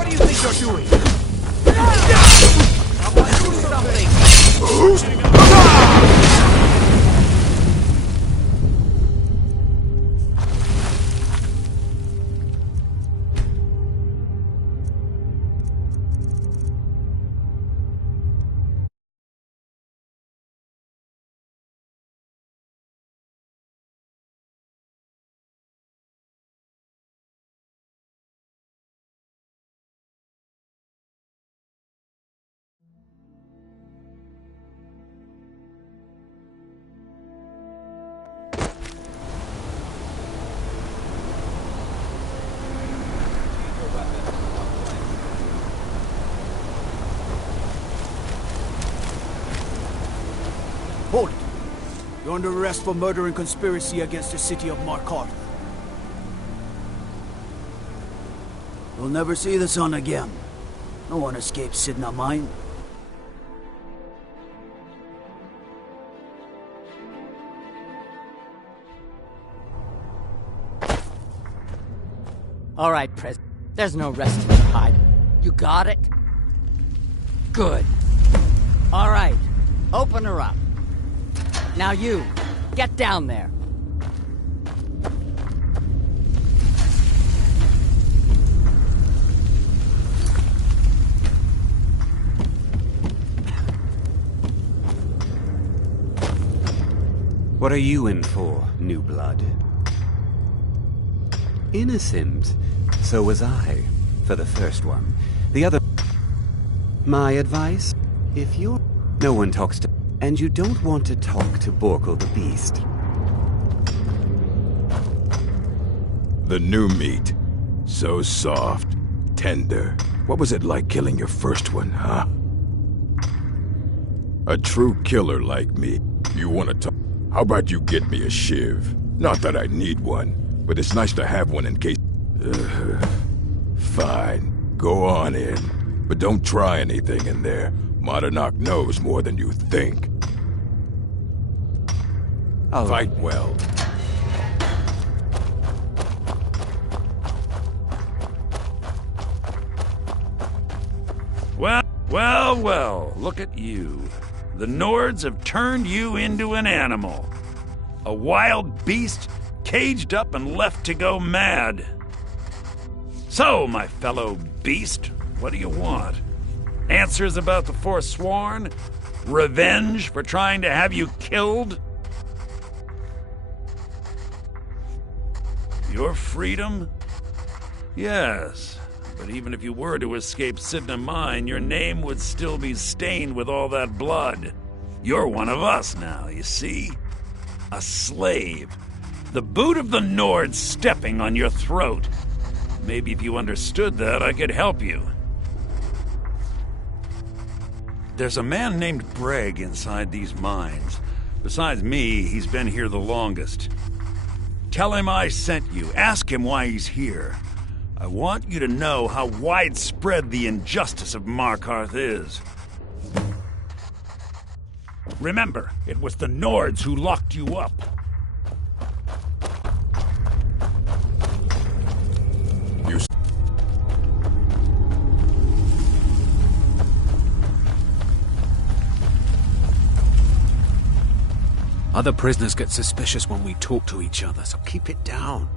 What do you think you're doing? I want to do something! Hold it. You're under arrest for murder and conspiracy against the city of Markarth. You'll never see the sun again. No one escapes Sidna Mine. All right, President. There's no rest for the hide. You got it? Good. All right. Open her up. Now you, get down there. What are you in for, new blood? Innocent. So was I, for the first one. The other... My advice? If you're... No one talks to... And you don't want to talk to Borkle the Beast. The new meat. So soft, tender. What was it like killing your first one, huh? A true killer like me. You want to talk? How about you get me a shiv? Not that I need one, but it's nice to have one in case... Fine. Go on in. But don't try anything in there. Modernok knows more than you think. I'll fight well. Well, look at you. The Nords have turned you into an animal. A wild beast, caged up and left to go mad. So, my fellow beast, what do you want? Answers about the Forsworn? Revenge for trying to have you killed? Your freedom? Yes, but even if you were to escape Sidna Mine, your name would still be stained with all that blood. You're one of us now, you see? A slave. The boot of the Nord stepping on your throat. Maybe if you understood that, I could help you. There's a man named Breg inside these mines. Besides me, he's been here the longest. Tell him I sent you. Ask him why he's here. I want you to know how widespread the injustice of Markarth is. Remember, it was the Nords who locked you up. Other prisoners get suspicious when we talk to each other, so keep it down.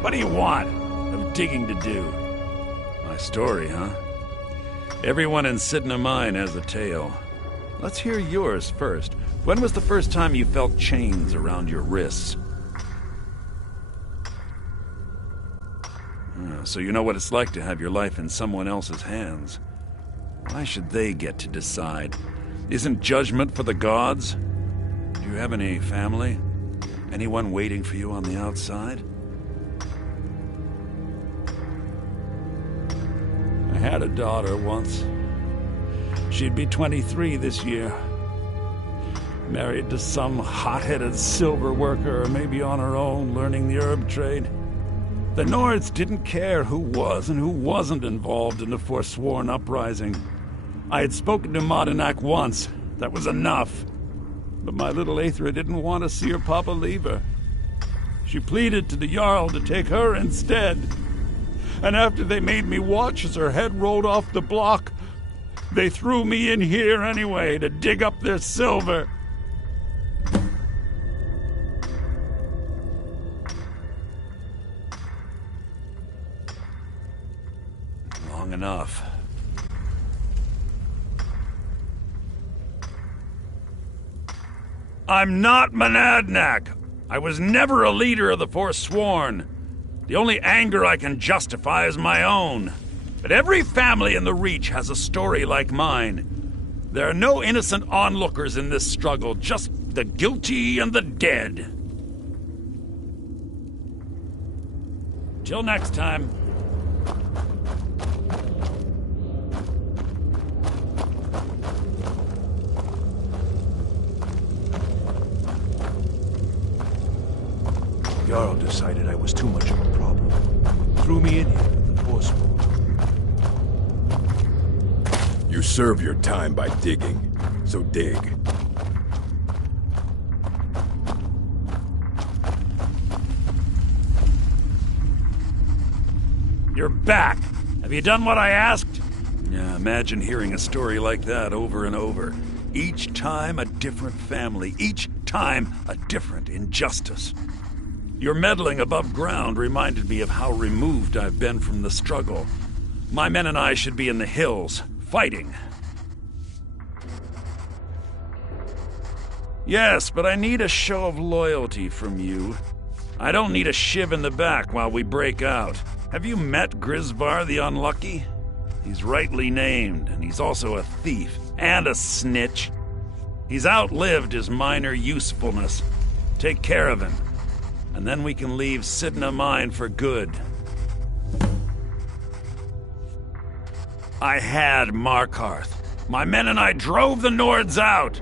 What do you want? I'm digging to do. My story, huh? Everyone in Sidna Mine has a tale. Let's hear yours first. When was the first time you felt chains around your wrists? So you know what it's like to have your life in someone else's hands. Why should they get to decide? Isn't judgment for the gods? Do you have any family? Anyone waiting for you on the outside? had a daughter once. She'd be 23 this year. Married to some hot-headed silver worker, or maybe on her own, learning the herb trade. The Nords didn't care who was and who wasn't involved in the Forsworn uprising. I had spoken to Modinak once. That was enough. But my little Aethra didn't want to see her papa leave her. She pleaded to the Jarl to take her instead. And after they made me watch as her head rolled off the block, they threw me in here anyway to dig up their silver. Long enough. I'm not Monadnack. I was never a leader of the Forsworn. The only anger I can justify is my own. But every family in the Reach has a story like mine. There are no innocent onlookers in this struggle, just the guilty and the dead. Till next time. Jarl decided I was too much of a problem. Threw me in here with the Forsworn. You serve your time by digging, so dig. You're back. Have you done what I asked? Yeah, imagine hearing a story like that over and over. Each time a different family, each time a different injustice. Your meddling above ground reminded me of how removed I've been from the struggle. My men and I should be in the hills, fighting. Yes, but I need a show of loyalty from you. I don't need a shiv in the back while we break out. Have you met Grisvar the Unlucky? He's rightly named, and he's also a thief and a snitch. He's outlived his minor usefulness. Take care of him, and then we can leave Sidna Mine for good. I had Markarth. My men and I drove the Nords out.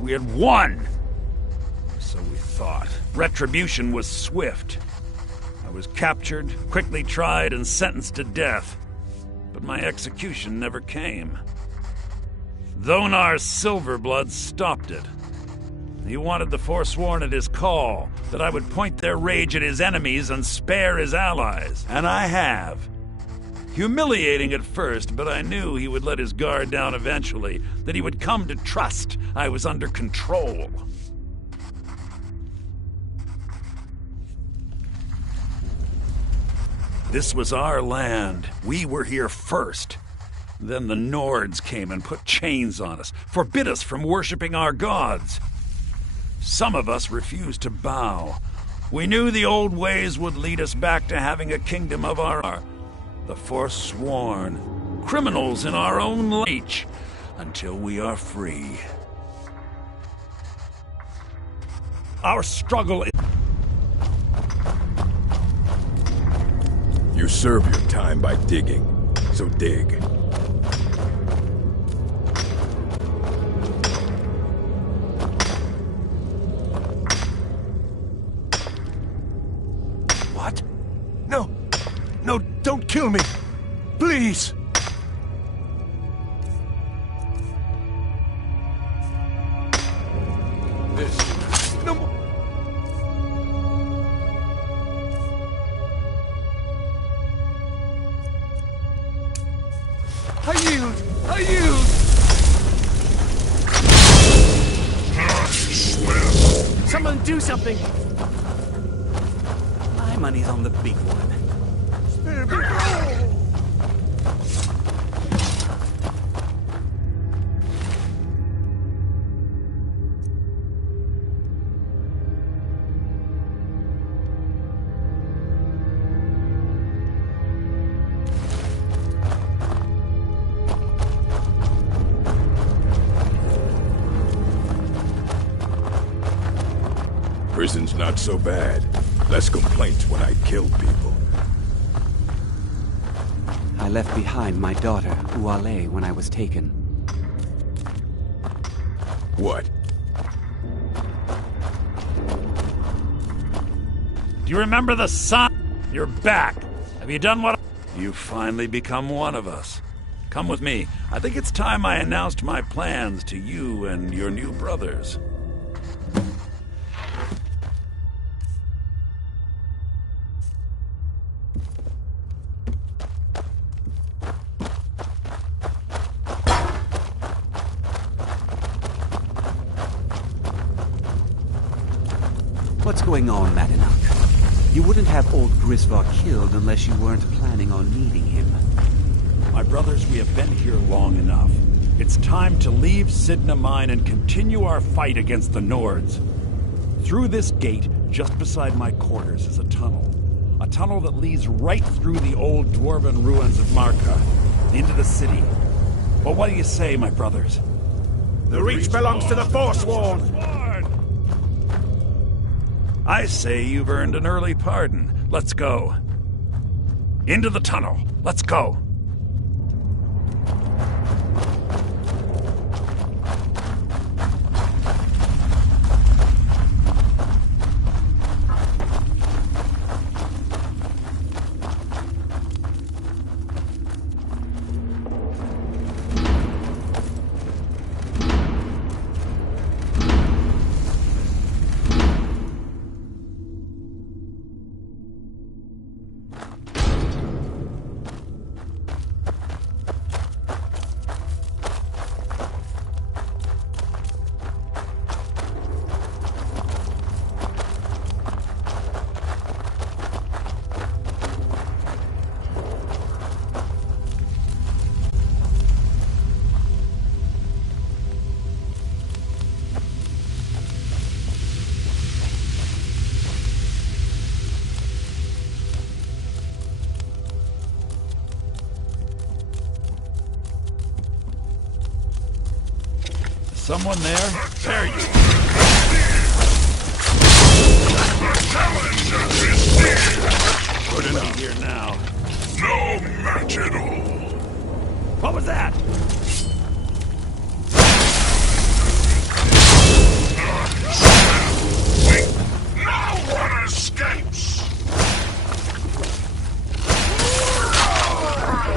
We had won. So we thought. Retribution was swift. I was captured, quickly tried, and sentenced to death. But my execution never came. Thonar's Silverblood stopped it. He wanted the Forsworn at his call, that I would point their rage at his enemies and spare his allies. And I have. Humiliating at first, but I knew he would let his guard down eventually, that he would come to trust I was under control. This was our land. We were here first. Then the Nords came and put chains on us, forbid us from worshipping our gods. Some of us refused to bow. We knew the old ways would lead us back to having a kingdom of our own. The Forsworn, criminals in our own reach, until we are free. Our struggle is... You serve your time by digging, so dig. What? No! No, don't kill me! Please! This... No more... I yield! I yield! Someone do something! My money's on the big one. Spare me! Prison's not so bad. Less complaints when I kill people. I left behind my daughter, Uale, when I was taken. What? Do you remember the sun? You're back. Have you done what? You've finally become one of us. Come with me. I think it's time I announced my plans to you and your new brothers. What's going on, Madanak? You wouldn't have old Grisvar killed unless you weren't planning on needing him. My brothers, we have been here long enough. It's time to leave Sidna Mine and continue our fight against the Nords. Through this gate, just beside my quarters, is a tunnel. A tunnel that leads right through the old dwarven ruins of Marka, into the city. Well, what do you say, my brothers? The Reach belongs to the Forsworn! I say you've earned an early pardon. Let's go. Into the tunnel. Let's go. Someone there? There you are. Good enough here now. No match at all. What was that? No one escapes.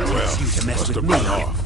Well, You to mess must with have me. gone off.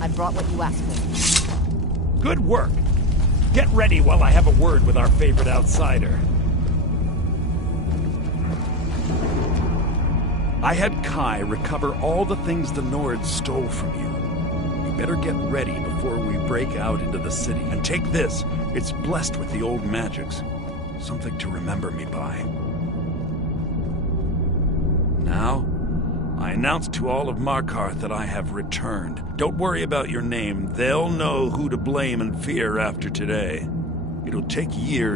I brought what you asked for. Good work. Get ready while I have a word with our favorite outsider. I had Kai recover all the things the Nords stole from you. You better get ready before we break out into the city. And take this. It's blessed with the old magics. Something to remember me by. Now, I announce to all of Markarth that I have returned. Don't worry about your name. They'll know who to blame and fear after today. It'll take years.